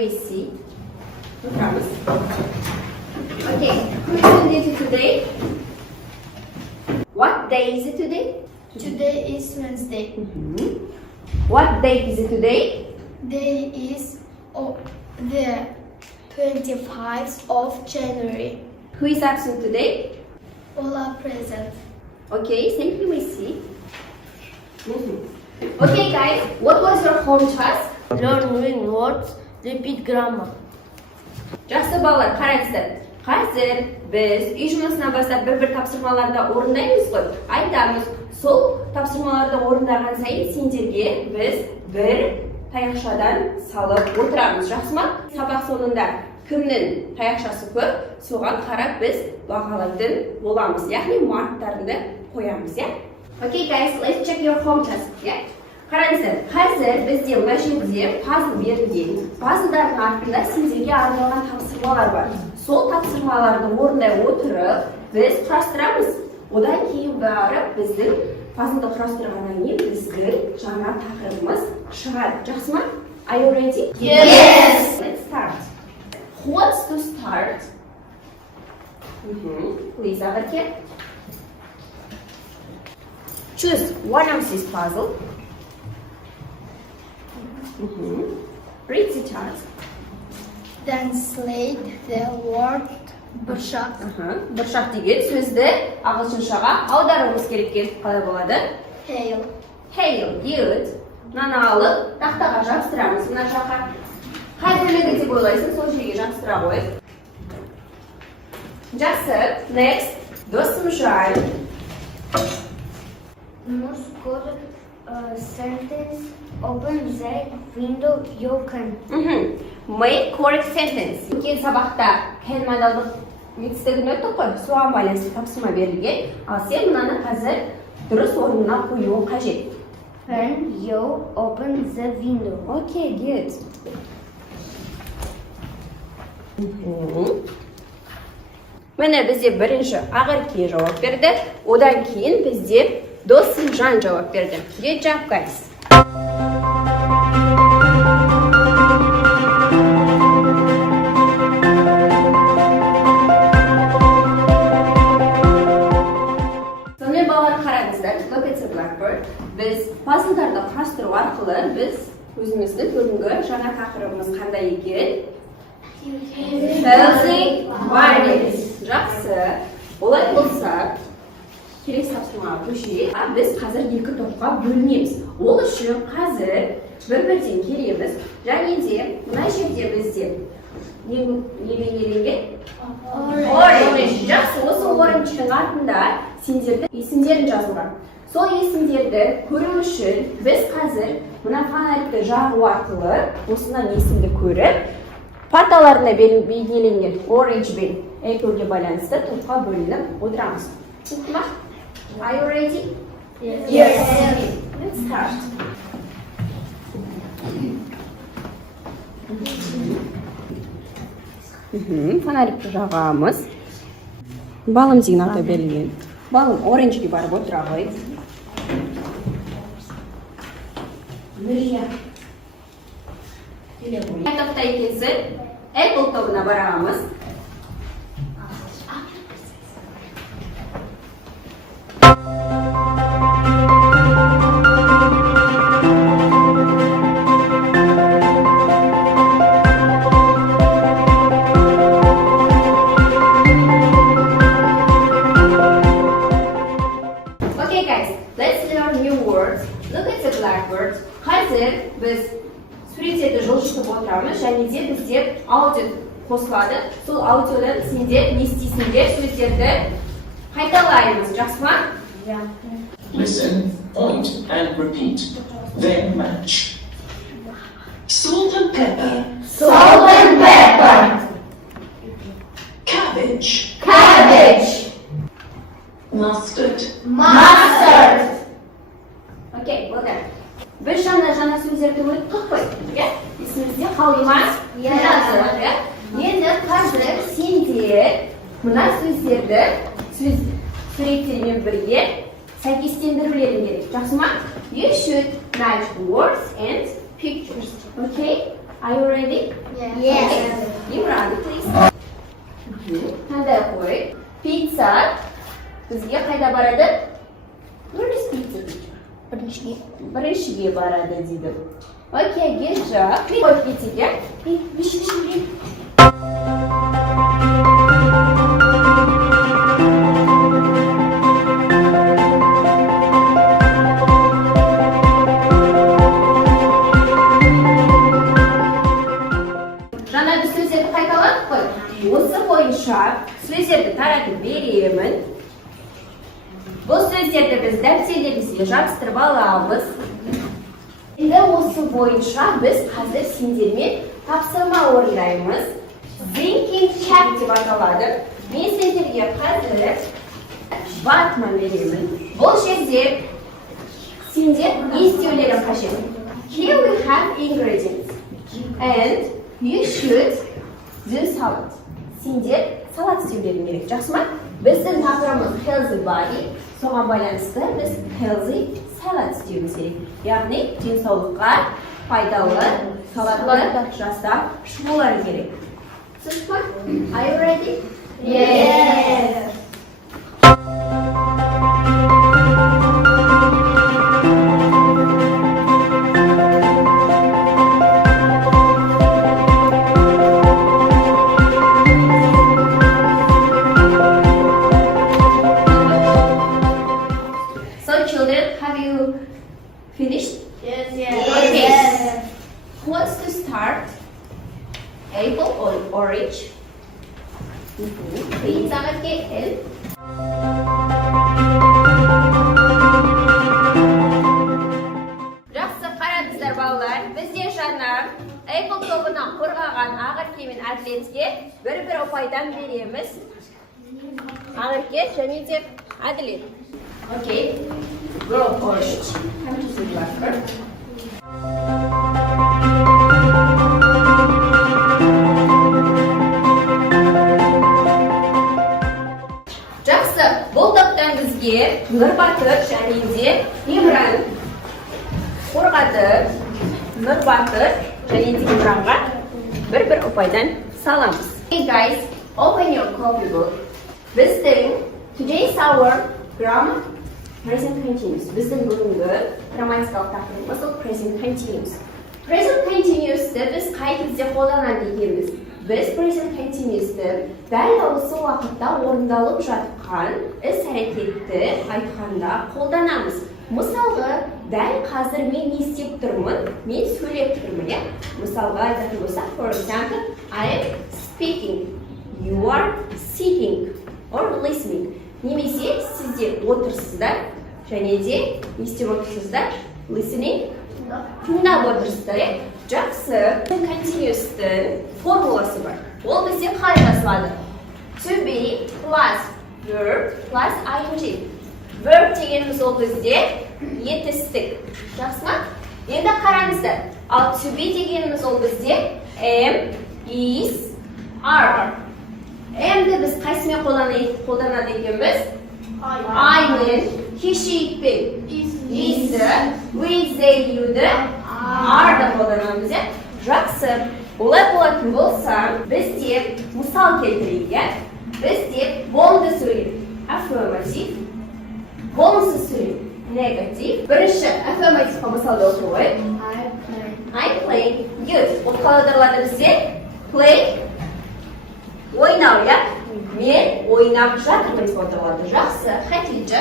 we see. Отырамыз. Okay, who's on duty today? What day is it today? Today is Wednesday. What date is it today? Day is the 25th of January. Who is absent today? All are present. Okay, simply we see. Okay guys, what was your home task? Learn new words, repeat grammar. Жақсы балалар, қараңыздар. Қазір біз үй жұмысынан бастап бір-бір тапсырмаларды орындаймыз ғой. Айтамыз, сол тапсырмаларды орындаған сайын сендерге біз бір таяқшадан салып отырамыз. Жақсы ма? Сабақ соңында кімнің таяқшасы көп, соған қарап біз бағалайтын боламыз. Яғни марктарды қоямыз, я? Okay guys, let's check your home task, ya. Қараңыздар, қазір бізде мына жерде пазл берілген. Пазлдардың артында сендерге арналған тапсырмалар бар. Сол тапсырмаларды орындай отырып, біз құрастырамыз. Одан кейін барып біздің пазлды құрастырғаннан кейін біздің жаңа тақырыбымыз шығады. Жақсы ма? Are you ready? Yes. Let's start. Who wants to start? Please, Ағерім. Choose one of this puzzle. Read the chart. Translate the word бұршақ. Бұршақ деген сөзді ағылшыншаға аударуымыз керек екен. Қалай болады? Hail. Hail, good. Мынаны алып, тақтаға жабыстырамыз. Мына жаққа қай бөлігі деп ойлайсың, сол жерге жабыстыра қойып. Жақсы. Next. Досымжан. Most good sentence. Open the window, you can. Make correct sentence. Өткен сабақта кәлімадалдық етістігін өттік қой, соған байланысты тапсырма берілген. Ал сен мынаны қазір дұрыс орнына қоюың қажет. When you open the window. Okay, good. Міне бізде бірінші Ағерім жауап берді, одан кейін бізде Досымжан жауап берді. Good job, guys. Сонымен балалар қараңыздар, look at the blackboard. Біз пазлдарды құрастыру арқылы біз өзіміздің бүгінгі жаңа тақырыбымыз қандай екен? Healthy bodies. Жақсы. Олай болса, келесі тапсырмаға көшейік. Біз қазір екі топқа бөлінеміз. Ол үшін қазір бір-бірден келеміз. Және де мына жерде бізде не бейнеленген? Orange. Жақсы, осы orange'ның артында сендердің есімдерін жазылған. Сол есімдерді көру үшін біз қазір мына фонарикті жағу арқылы осынан есімді көріп, парталарына бейнеленген orange бен apple'ге байланысты топқа бөлініп отырамыз. Түсінді ма? Are you ready? Yes. Let's start. Фонарикті жағамыз. Балым деген аты берілген. Балым оранжге барып отыра ғой. Қай топта екенсің? Apple тобына барамыз. Okay guys, let's learn new words. Look at the blackboard. Қазір біз суреттерді жылжытып отырамыз, және де бізде аудио қосылады. Сол аудиодан сендер не істейсіңдер, сөздерді қайталаймыз. Жақсы ма? Yeah. Listen, point and repeat. Then match. Salt and pepper. Salt and pepper. Cabbage. Cabbage. Mustard. Mustard. Okay, well done. Біз жаңа сөздерді өттік қой. Есімізде қалды ма? Иә. Енді қазір сендер мына сөздерді суреттермен бірге сәйкестендірулерің керек. Жақсы ма? You should match words and pictures. Okay? Are you ready? Yes. You run, please. Таңдай қой. Pizza бізге қайда барады? Where is pizza? Біріншіге барады дейді. Окей, good job. Қойып кетейік. Жаңағы сөздерді қайталадық қой. Осы бойынша сөздерді таратып беремін. Бұл сөздерді біз дәптерлерімізге жабыстырып аламыз. Енді осы бойынша біз қазір сендермен тапсырма орындаймыз. Thinking chat деп аталады. Мен сендерге қазір ватман беремін. Бұл жерде сендер не істеулерің қажет? Here we have ingredients and you should do salad. Сендер салат істеулерің керек. Жақсы ма? Біздің тақырыбымыз healthy body. Соған байланысты біз healthy salad істеуіміз керек. Яғни денсаулыққа пайдалы салаттар жасап шығулары керек. Сіз ма? Are you ready? Yes. So children, have you finished? Yes. Okay. Who wants to start? Apple or orange? Please, help. Жақсы қараңыздар балалар, бізде жаңа Apple тобынан қорғаған Ағырке мен Әділетке бір ұпайдан береміз. Ағырке және де Әділет. Okay, go orange. Come to the blackboard. Жақсы, бұл топтан бізге Нұрбатыр және де Имран қорғады. Нұрбатыр және де Имранға бір ұпайдан саламыз. Hey guys, open your copybook. Today's our grammar present continuous. Біздің бүгінгі грамматикалық тақырыбымыз ол present continuous. Present continuous'ты біз қай кезде қолданады екенбіз? Біз present continuous'ты дәл осы уақытта орындалып жатқан іс-әрекетті айтқанда қолданамыз. Мысалға, дәл қазір мен не істеп тұрмын? Мен сөйлеп тұрмын, иә? Мысалға айтатын болсақ, for example, I am speaking. You are sitting or listening. Немесе сіздер отырсыздар және де не істеп отырсыздар? Listening. Тыңдап отырсыздар. Жақсы. Continuous'тың формуласы бар. Ол бізде қалай жазылады? To be plus verb plus ing. Verb дегеніміз ол бізде етістік. Жақсы ма? Енді қараңыздар. Ал to be дегеніміз ол бізде am, is, are. Am'ді біз қайсымен қолданады екенбіз? I-мен, he-she-итпен, is-ді, we-they, you-ді, are-ды қолданамыз. Жақсы. Олай болатын болса, бізде мысал келтірейік. Бізде болмды сөйлейік. Affirmative. Болмсыз сөйлейік. Negative. Бірінші affirmativeқа мысалды оқу қойып. I play. Good. Ол қаладырлады бізде? Play. Ойнау, иә? Мен ойнап жатырмын деп отырылады. Жақсы. Хатиджа.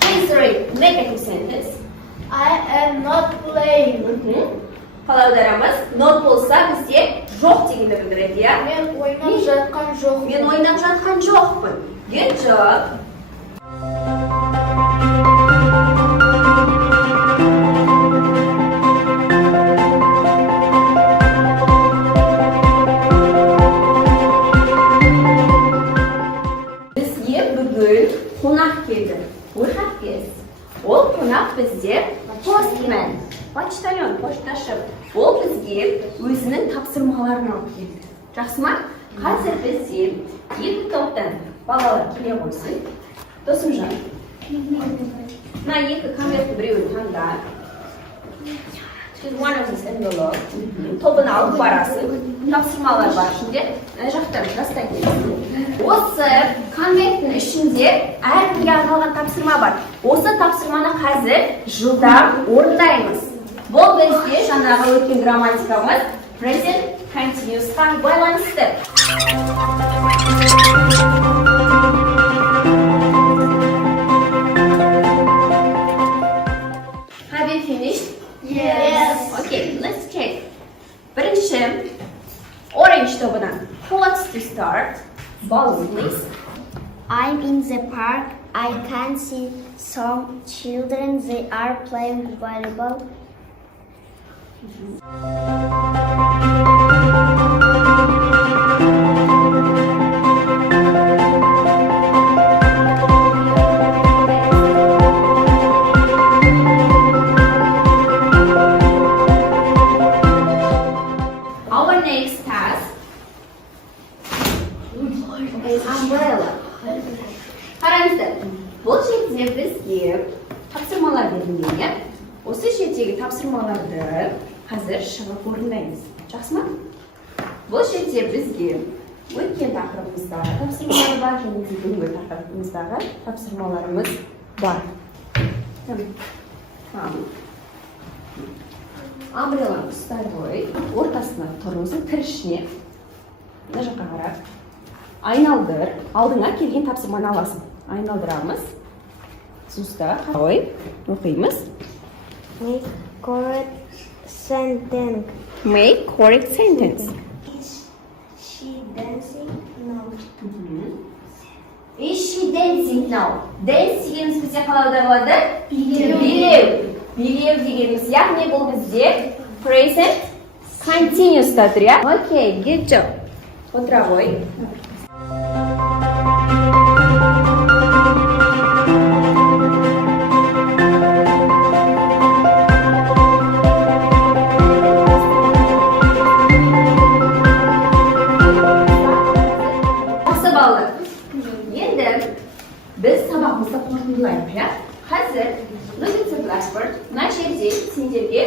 Please read negative sentence. I am not playing. Қалай аударамыз? Not болса бізде жоқ дегенді білдіреді, иә? Мен ойнап жатқан жоқпын. Мен ойнап жатқан жоқпын. Good job. Бізге бүгін қонақ келді. We have guests. Ол қонақ бізде postman. Почтальон, пошташы. Ол бізге өзінің тапсырмаларын алып келді. Жақсы ма? Қазір бізде екі топтан балалар келе қойсын. Досымжан. Мына екі конвертті біреуін таңда. Choose one of this envelope. Тобын алып барасың. Тапсырмалар бар ішінде. Жақтан жастай келесің. Осы конверттің ішінде әркімге арналған тапсырма бар. Осы тапсырманы қазір жылдам орындаймыз. Бұл бізде жаңағы өткен грамматикамыз present continuous'қа байланысты. Have you finished? Yes. Okay, let's check. Бірінші, orange тобынан. Who wants to start? Balloon, please. I'm in the park. I can see some children. They are playing volleyball. Our next task is umbrella. Қараңыздар, бұл жерде бізге тапсырмалар берілген. Осы жердегі тапсырмаларды қазір шығып орындаймыз. Жақсы ма? Бұл жерде бізге өткен тақырыбымыздағы тапсырмалар бар, және де бүгінгі тақырыбымыздағы тапсырмаларымыз бар. Амбрелланы ұстай қой, ортасына тұрыңыз, кірішіне, мына жаққа қарап, айналдыр, алдыңа келген тапсырманы аласың. Айналдырамыз. Ұста қой, оқимыз. Make correct sentence. Make correct sentence. Is she dancing? No. Is she dancing now? Dance дегеніміз бізде қалай аударылады? Билеу. Билеу дегеніміз, яғни бұл бізде present continuous'та тұр, иә? Окей, good job. Отыра қой. Біз сабағымызды қорытындылаймыз, иә? Қазір look at the blackboard. Мына жерде сендерге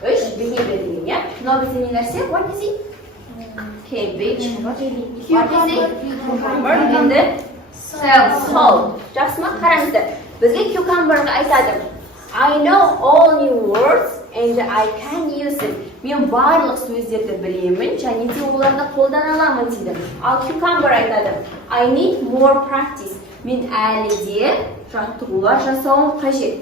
3 бейне берілген, иә? Мынау бізде не нәрсе? What is it? Cabbage. What is it? Cucumber. Енді salt. Жақсы ма? Қараңыздар. Бізге cucumber'ға айтады. I know all new words and I can use them. Мен барлық сөздерді білемін, және де оларды қолдана аламын дейді. Ал cucumber айтады. I need more practice. Мен әлі де жаттығулар жасауым қажет.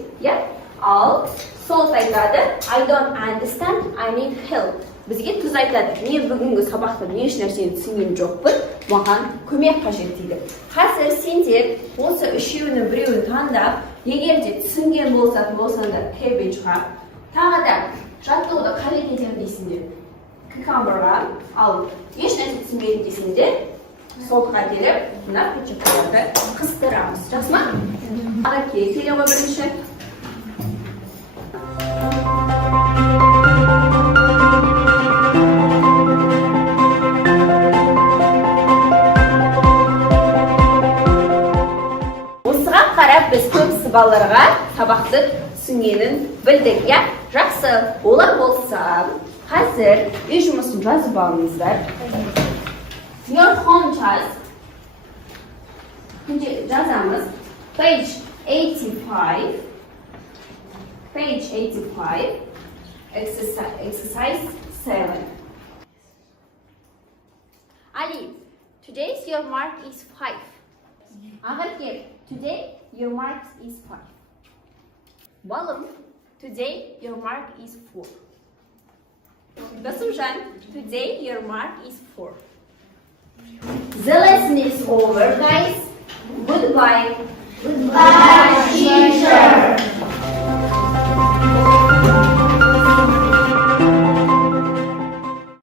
Ал salt айтады. I don't understand. I need help. Бізге тұз айтады. Мен бүгінгі сабақта еш нәрсені түсінген жоқпын. Маған көмек қажет дейді. Қазір сендер осы үшеуінің біреуін таңдап, егер де түсінген болсаңдар cabbage'ға, тағы да жаттығуды қалай кетемін дейсіңдер? Cucumber'ға, ал еш нәрсе түсінбедім дейсіңдер, солтқа келіп, мына күншіктарды қыстырамыз. Жақсы ма? Ағы келе ғой бірінші. Осыға қарап біз көбісі балаларға сабақты түсінгенін білдік, иә? Жақсы, олар болса, қазір үй жұмысын жазып алыңыздар. Your home task. Жазамыз. Page 85. Page 85. Exercise 7. Ali, today's your mark is 5. Ағыркер, today your mark is 5. Балым, today your mark is 4. Досымжан, today your mark is 4. The lesson is over, guys. Goodbye. Goodbye, teacher.